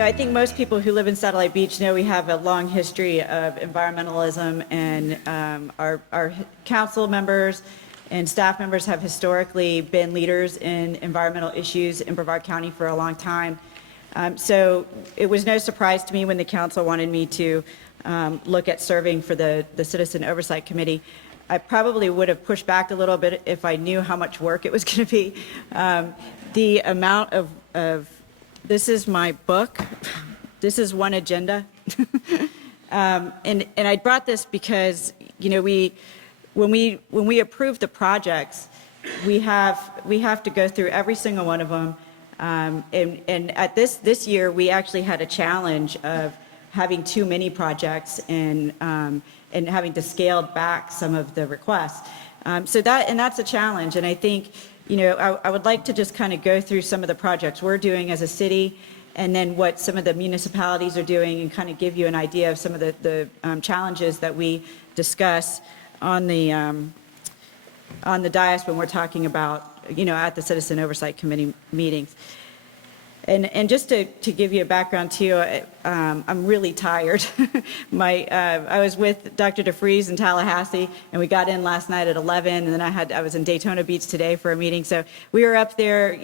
I think most people who live in Satellite Beach know we have a long history of environmentalism, and our council members and staff members have historically been leaders in environmental issues in Brevard County for a long time. So it was no surprise to me when the council wanted me to look at serving for the Citizen Oversight Committee. I probably would have pushed back a little bit if I knew how much work it was going to be. The amount of this is my book. This is one agenda. And I brought this because, when we approve the projects, we have to go through every single one of them. And at this year, we actually had a challenge of having too many projects and having to scale back some of the requests. So that's a challenge. And I think, I would like to just kind of go through some of the projects we're doing as a city, and then what some of the municipalities are doing, and kind of give you an idea of some of the challenges that we discuss on the dais when we're talking about, at the Citizen Oversight Committee meetings. And just to give you a background too, I'm really tired. I was with Dr. DeFries in Tallahassee, and we got in last night at 11, and then I was in Daytona Beach today for a meeting. So we were up there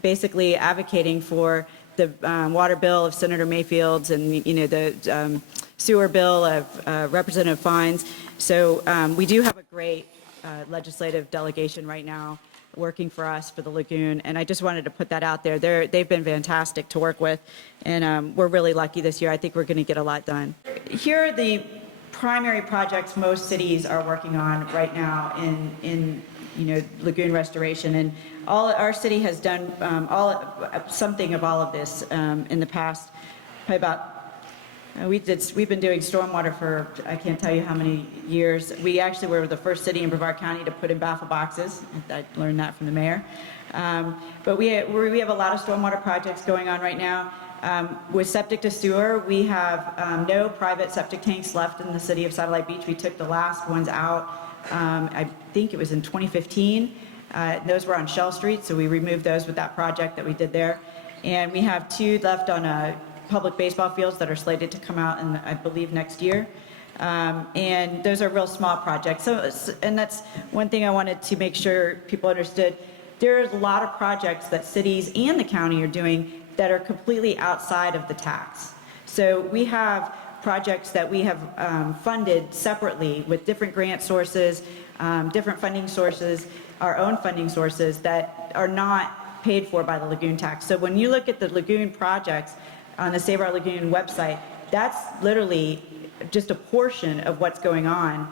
basically advocating for the water bill of Senator Mayfield's, and the sewer bill of Representative Fine's. So we do have a great legislative delegation right now working for us for the Lagoon, and I just wanted to put that out there. They've been fantastic to work with, and we're really lucky this year. I think we're going to get a lot done. Here are the primary projects most cities are working on right now in lagoon restoration, and our city has done something of all of this in the past. Probably about we've been doing stormwater for I can't tell you how many years. We actually were the first city in Brevard County to put in baffle boxes. I learned that from the mayor. But we have a lot of stormwater projects going on right now. With septic to sewer, we have no private septic tanks left in the city of Satellite Beach. We took the last ones out, I think it was in 2015. Those were on Shell Street, so we removed those with that project that we did there. And we have 2 left on public baseball fields that are slated to come out in, I believe, next year. And those are real small projects. And that's one thing I wanted to make sure people understood. There's a lot of projects that cities and the county are doing that are completely outside of the tax. So we have projects that we have funded separately with different grant sources, different funding sources, our own funding sources that are not paid for by the lagoon tax. So when you look at the lagoon projects on the Save Our Lagoon website, that's literally just a portion of what's going on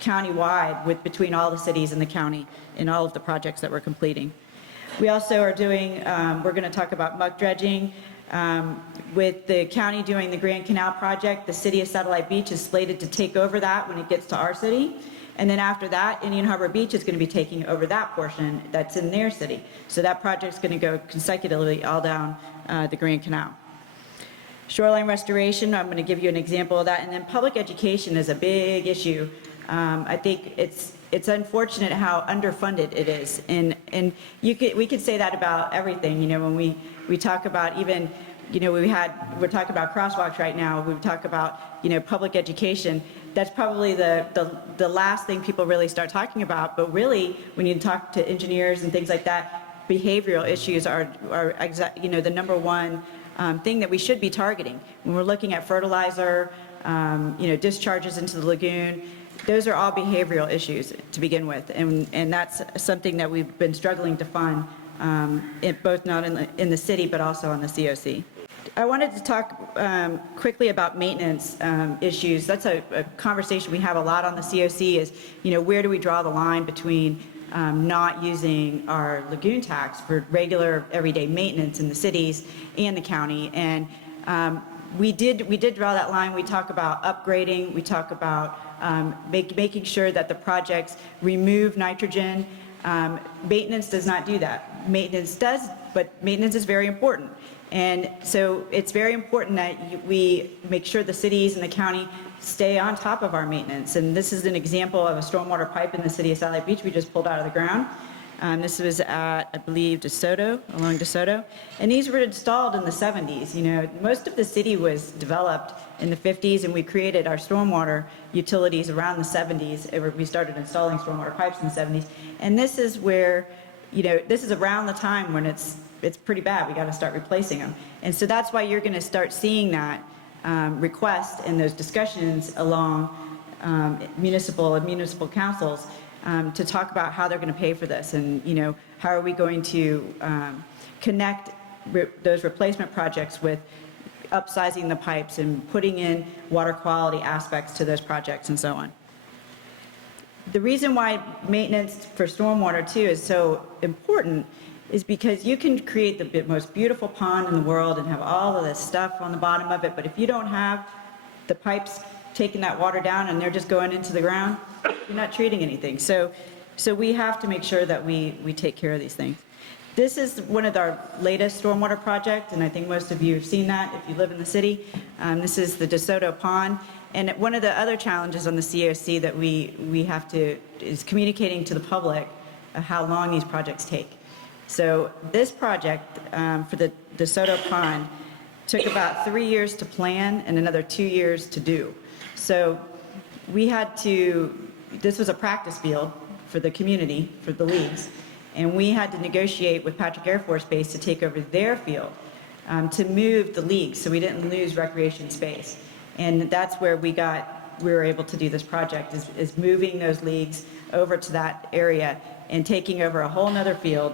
countywide between all the cities in the county in all of the projects that we're completing. We also are doing, we're going to talk about muck dredging. With the county doing the Grand Canal project, the city of Satellite Beach is slated to take over that when it gets to our city. And then after that, Indian Harbor Beach is going to be taking over that portion that's in their city. So that project's going to go consecutively all down the Grand Canal. Shoreline restoration, I'm going to give you an example of that. And then public education is a big issue. I think it's unfortunate how underfunded it is. And we could say that about everything. When we talk about even, we're talking about crosswalks right now. We talk about, public education. That's probably the last thing people really start talking about. But really, when you talk to engineers and things like that, behavioral issues are the number one thing that we should be targeting. When we're looking at fertilizer, discharges into the lagoon, those are all behavioral issues to begin with. And that's something that we've been struggling to fund, both not in the city, but also on the COC. I wanted to talk quickly about maintenance issues. That's a conversation we have a lot on the COC is, where do we draw the line between not using our lagoon tax for regular everyday maintenance in the cities and the county. And we did draw that line. We talk about upgrading. We talk about making sure that the projects remove nitrogen. Maintenance does not do that. Maintenance does, but maintenance is very important. And so it's very important that we make sure the cities and the county stay on top of our maintenance. And this is an example of a stormwater pipe in the city of Satellite Beach we just pulled out of the ground. This was at, I believe, DeSoto, along DeSoto. And these were installed in the 70s. You know, most of the city was developed in the 50s, and we created our stormwater utilities around the 70s. We started installing stormwater pipes in the 70s. And this is where, you know, this is around the time when it's pretty bad. We got to start replacing them. And so that's why you're going to start seeing that request and those discussions along municipal and municipal councils to talk about how they're going to pay for this, and you know, how are we going to connect those replacement projects with upsizing the pipes and putting in water quality aspects to those projects and so on. The reason why maintenance for stormwater too is so important is because you can create the most beautiful pond in the world and have all of this stuff on the bottom of it, but if you don't have the pipes taking that water down and they're just going into the ground, you're not treating anything. So we have to make sure that we take care of these things. This is one of our latest stormwater projects, and I think most of you have seen that if you live in the city. This is the DeSoto Pond. And one of the other challenges on the COC that we have to, is communicating to the public how long these projects take. So this project for the DeSoto Pond took about 3 years to plan and another 2 years to do. So we had to, this was a practice field for the community, for the leagues, and we had to negotiate with Patrick Air Force Base to take over their field to move the leagues so we didn't lose recreation space. And that's where we were able to do this project, is moving those leagues over to that area and taking over a whole nother field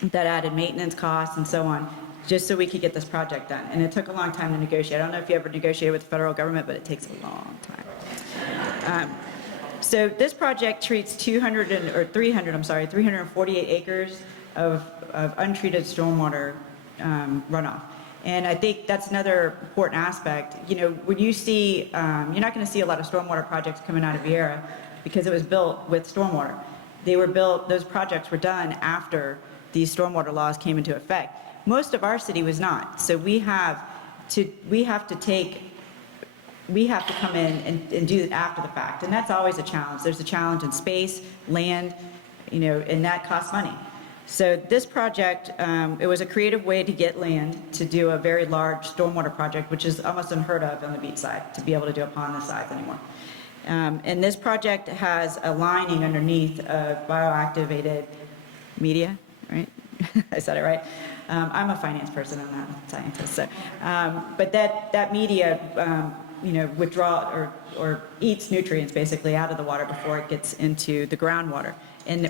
that added maintenance costs and so on, just so we could get this project done. And it took a long time to negotiate. I don't know if you ever negotiated with the federal government, but it takes a long time. So this project treats 348 acres of untreated stormwater runoff. And I think that's another important aspect. You know, when you see, you're not going to see a lot of stormwater projects coming out of Vieira because it was built with stormwater. They were built, those projects were done after these stormwater laws came into effect. Most of our city was not. So we have to come in and do it after the fact. And that's always a challenge. There's a challenge in space, land, you know, and that costs money. So this project, it was a creative way to get land to do a very large stormwater project, which is almost unheard of on the beach side, to be able to do a pond this size anymore. And this project has a lining underneath of bioactivated media, right? I said it right. I'm a finance person, I'm not a scientist. So, but that media, you know, withdraw or eats nutrients basically out of the water before it gets into the groundwater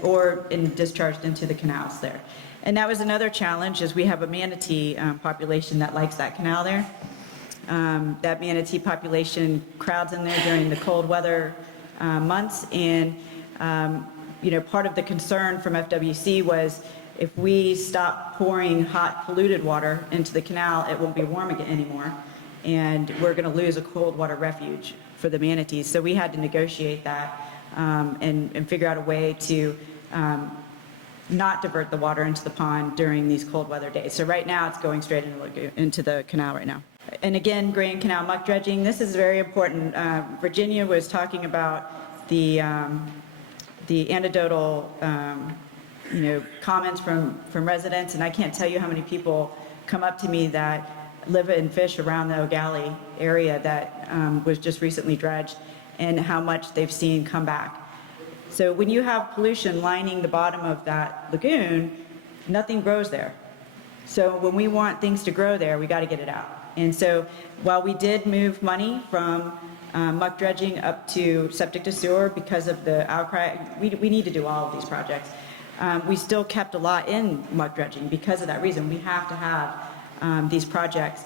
or discharged into the canals there. And that was another challenge, is we have a manatee population that likes that canal there. That manatee population crowds in there during the cold weather months, and you know, part of the concern from FWC was if we stop pouring hot polluted water into the canal, it won't be warm again anymore, and we're going to lose a cold water refuge for the manatees. So we had to negotiate that and figure out a way to not divert the water into the pond during these cold weather days. So right now it's going straight into the canal right now. And again, Grand Canal muck dredging, this is very important. Virginia was talking about the anecdotal you know, comments from residents, and I can't tell you how many people come up to me that live and fish around the O'Galley area that was just recently dredged, and how much they've seen come back. So when you have pollution lining the bottom of that lagoon, nothing grows there. So when we want things to grow there, we got to get it out. And so while we did move money from muck dredging up to septic to sewer because of the outcry, we need to do all of these projects. We still kept a lot in muck dredging because of that reason. We have to have these projects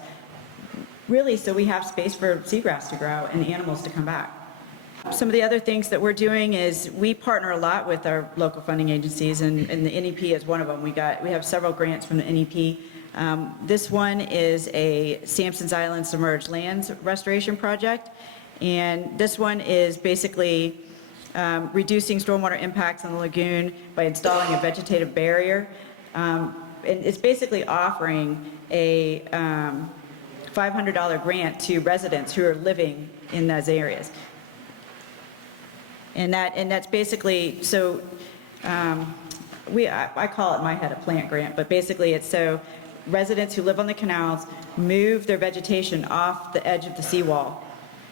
really so we have space for seagrass to grow and animals to come back. Some of the other things that we're doing is we partner a lot with our local funding agencies, and the NEP is one of them. We have several grants from the NEP. This one is a Sampson's Island submerged lands restoration project, and this one is basically reducing stormwater impacts on the lagoon by installing a vegetative barrier. And it's basically offering a $500 grant to residents who are living in those areas. And that's basically, so I call it in my head a plant grant, but basically it's so residents who live on the canals move their vegetation off the edge of the seawall.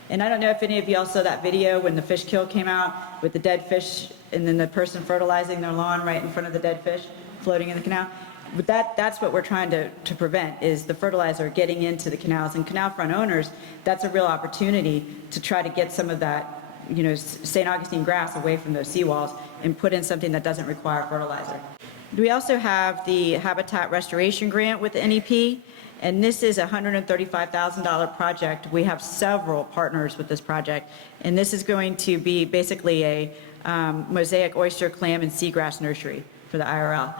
And I don't know if any of y'all saw that video when the fish kill came out with the dead fish and then the person fertilizing their lawn right in front of the dead fish floating in the canal. But that's what we're trying to prevent, is the fertilizer getting into the canals. And canal front owners, that's a real opportunity to try to get some of that, you know, St. Augustine grass away from those seawalls and put in something that doesn't require fertilizer. We also have the Habitat Restoration Grant with NEP, and this is a $135,000 project. We have several partners with this project, and this is going to be basically a mosaic oyster, clam, and seagrass nursery for the IRL.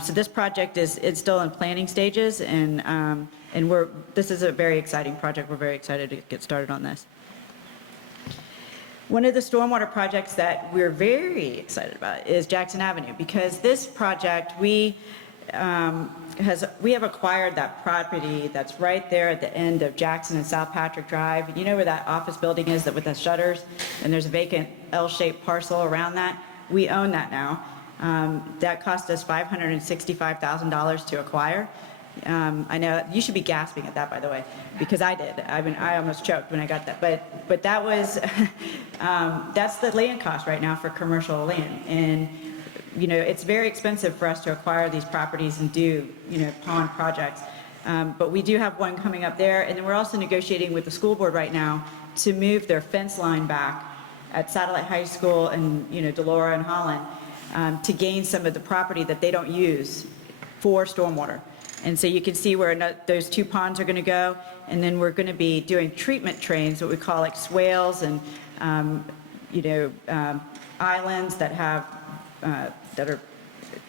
So this project is still in planning stages, and this is a very exciting project. We're very excited to get started on this. One of the stormwater projects that we're very excited about is Jackson Avenue, because this project, we have acquired that property that's right there at the end of Jackson and South Patrick Drive. You know where that office building is that with the shutters, and there's a vacant L-shaped parcel around that? We own that now. That cost us $565,000 to acquire. I know you should be gasping at that, by the way, because I did. I almost choked when I got that. But that was that's the land cost right now for commercial land, and you know it's very expensive for us to acquire these properties and do pond projects. But we do have one coming up there, and then we're also negotiating with the school board right now to move their fence line back at Satellite High School and Delora and Holland to gain some of the property that they don't use for stormwater. And so you can see where those two ponds are going to go, and then we're going to be doing treatment trains, what we call like swales and islands that have that are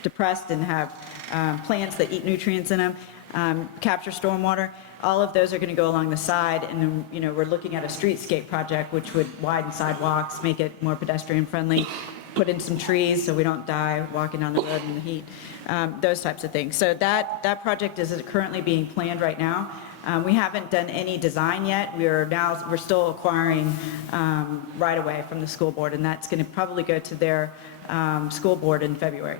depressed and have plants that eat nutrients in them, capture stormwater. All of those are going to go along the side, and then we're looking at a streetscape project which would widen sidewalks, make it more pedestrian friendly, put in some trees so we don't die walking down the road in the heat, those types of things. So that project is currently being planned right now. We haven't done any design yet. We're still acquiring right away from the school board, and that's going to probably go to their school board in February.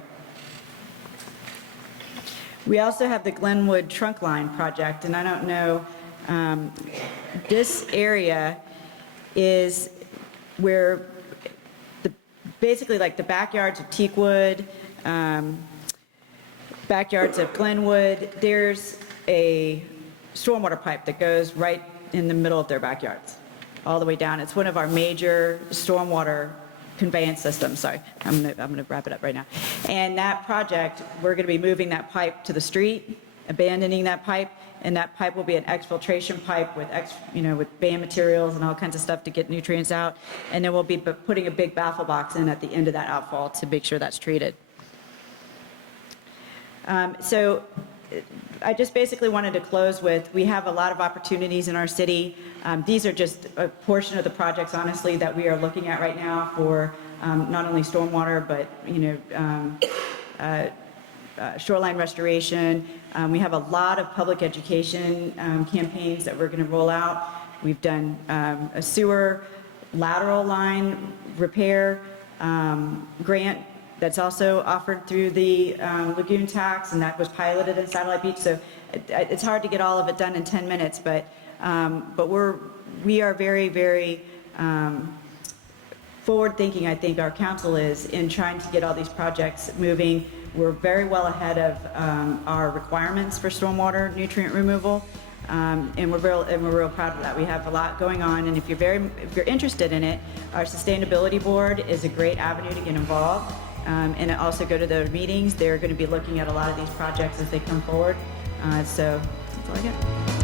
We also have the Glenwood Trunk Line project, and I don't know, this area is where basically like the backyards of Teakwood, backyards of Glenwood, there's a stormwater pipe that goes right in the middle of their backyards, all the way down. It's one of our major stormwater conveyance systems. Sorry, I'm gonna wrap it up right now. And that project, we're gonna be moving that pipe to the street, abandoning that pipe, and that pipe will be an exfiltration pipe with with band materials and all kinds of stuff to get nutrients out. And then we'll be putting a big baffle box in at the end of that outfall to make sure that's treated. So I just basically wanted to close with, we have a lot of opportunities in our city. These are just a portion of the projects, honestly, that we are looking at right now for not only stormwater, but shoreline restoration. We have a lot of public education campaigns that we're going to roll out. We've done a sewer lateral line repair grant that's also offered through the Lagoon tax, and that was piloted in Satellite Beach. So it's hard to get all of it done in 10 minutes, but we are very, very forward-thinking, I think our council is, in trying to get all these projects moving. We're very well ahead of our requirements for stormwater nutrient removal, and we're real proud of that. We have a lot going on, and if you're interested in it, our sustainability board is a great avenue to get involved, and also go to the meetings. They're going to be looking at a lot of these projects as they come forward. So that's all I got.